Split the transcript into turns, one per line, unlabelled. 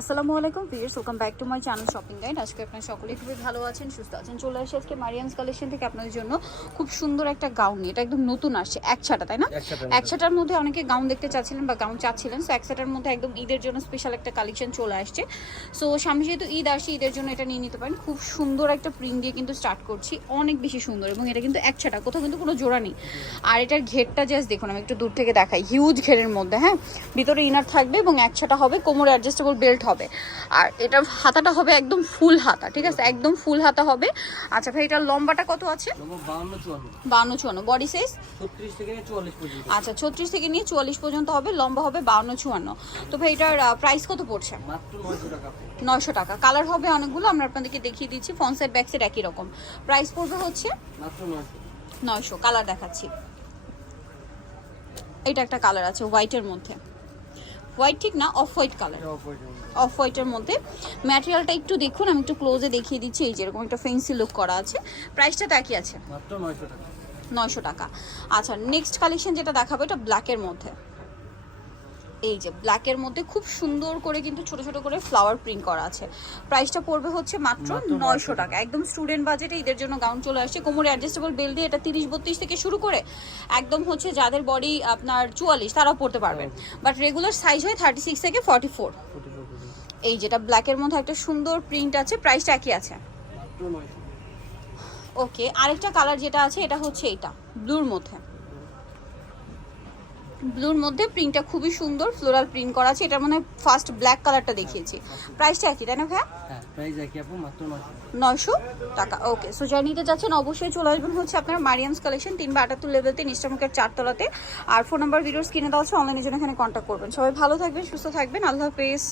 আসসালামু আলাইকুম viewers welcome back to my channel shopping guide. আজকে আপনারা সকলে খুবই ভালো আছেন সুস্থ আছেন। চলে আসছে আজকে মারিয়ান্স কালেকশন থেকে আপনাদের জন্য খুব সুন্দর একটা গাউন এটা একদম নতুন আসছে এক ছাটা তাই না? এক ছাটার মধ্যে। অনেকে গাউন দেখতে চাচ্ছিলেন বা গাউন চাচ্ছিলেন সো এক ছাটার মধ্যে একদম ঈদের জন্য স্পেশাল একটা কালেকশন চলে আসছে। সো সামনে যেহেতু ঈদ আসছে ঈদের জন্য এটা নিয়ে নিতে পারেন। খুব সুন্দর একটা প্রিন্ট দিয়ে কিন্তু স্টার্ট করছি। অনেক বেশি সুন্দর এবং এটা কিন্তু এক ছাটা কোথাও কিন্তু কোনো জোড়া নেই। আর এটার ঘেরটা জাস্ট দেখুন আমি একটু দূর থেকে দেখাই। হিউজ ঘেরের মধ্যে হ্যাঁ? ভিতরে ইনার থাকবে এবং এক ছাটা হবে কোমরে অ্যাডজাস্টেবল বেল্ট হবে। আর এটার হাতাটা হবে একদম ফুল হাতা ঠিক আছে? একদম ফুল হাতা হবে। আচ্ছা ভাই এটার লম্বাটা কত আছে?
বাউন্ন চুয়ান্ন।
বডি সাইজ আচ্ছা ছত্রিশ থেকে নিয়ে চুয়াল্লিশ পর্যন্ত হবে লম্বা হবে বাউন্ন চুয়ান্ন। তো ভাই এটার প্রাইস কত পড়ছে?
নয়শো টাকা
কালার হবে অনেকগুলো আমরা আপনাদেরকে দেখিয়ে দিচ্ছি ব্যাক সাইড একই রকম। প্রাইস পড়বে হচ্ছে?
নয়শো।
কালার দেখাচ্ছি। এটা একটা কালার আছে হোয়াইটের মধ্যে। হোয়াইট ঠিক না অফ হোয়াইট কালার। অফ হোয়াইটের মধ্যে। ম্যাটেরিয়ালটা একটু দেখুন আমি একটু ক্লোজে দেখিয়ে দিচ্ছি এই যেরকম একটা ফেন্সি লুক করা আছে। প্রাইসটা একই আছে।
মাত্র নয়শো টাকা।
নয়শো টাকা। আচ্ছা নেক্সট কালেকশন যেটা দেখাবো এটা ব্ল্যাকের মধ্যে। এই যে ব্ল্যাকের মধ্যে খুব সুন্দর করে কিন্তু ছোট ছোট করে ফ্লাওয়ার প্রিন্ট করা আছে। প্রাইসটা পড়বে হচ্ছে মাত্র নয়শো টাকা। একদম স্টুডেন্ট বাজেটে ঈদের জন্য গাউন চলে আসছে। কোমরে অ্যাডজাস্টেবল বেল দিয়ে এটা তিরিশ বত্রিশ থেকে শুরু করে একদম হচ্ছে যাদের বডি আপনার চুয়াল্লিশ তারাও পড়তে পারবেন বাট রেগুলার সাইজ হয় থার্টি সিক্স থেকে ফর্টি ফোর এই যেটা ব্ল্যাকের মধ্যে একটা সুন্দর প্রিন্ট আছে প্রাইসটা একই আছে। ওকে আরেকটা কালার যেটা আছে এটা হচ্ছে এইটা ব্লুর মধ্যে। ব্লুর মধ্যে প্রিন্টটা খুবই সুন্দর ফ্লোরাল প্রিন্ট করা আছে। এটা মানে ফার্স্ট ব্ল্যাক কালারটা দেখিয়েছি। প্রাইসটা একই তাই না ভাইয়া?
হ্যাঁ প্রাইস একই আপু মাত্র নয়শো।
নয়শো টাকা ওকে। সো যারা নিতে যাচ্ছেন অবশ্যই চলে আসবেন হচ্ছে আপনার মারিয়ামস কালেকশন তিন বা আটাত্তর লেভেল তিন ইস্টামুখের চারতলাতে। আর ফোন নাম্বার ভিডিও স্ক্রিনে দেওয়া আছে অনলাইনে জন্য এখানে কন্ট্যাক্ট করবেন। সবাই ভালো থাকবেন সুস্থ থাকবেন আল্লাহ হাফেজ।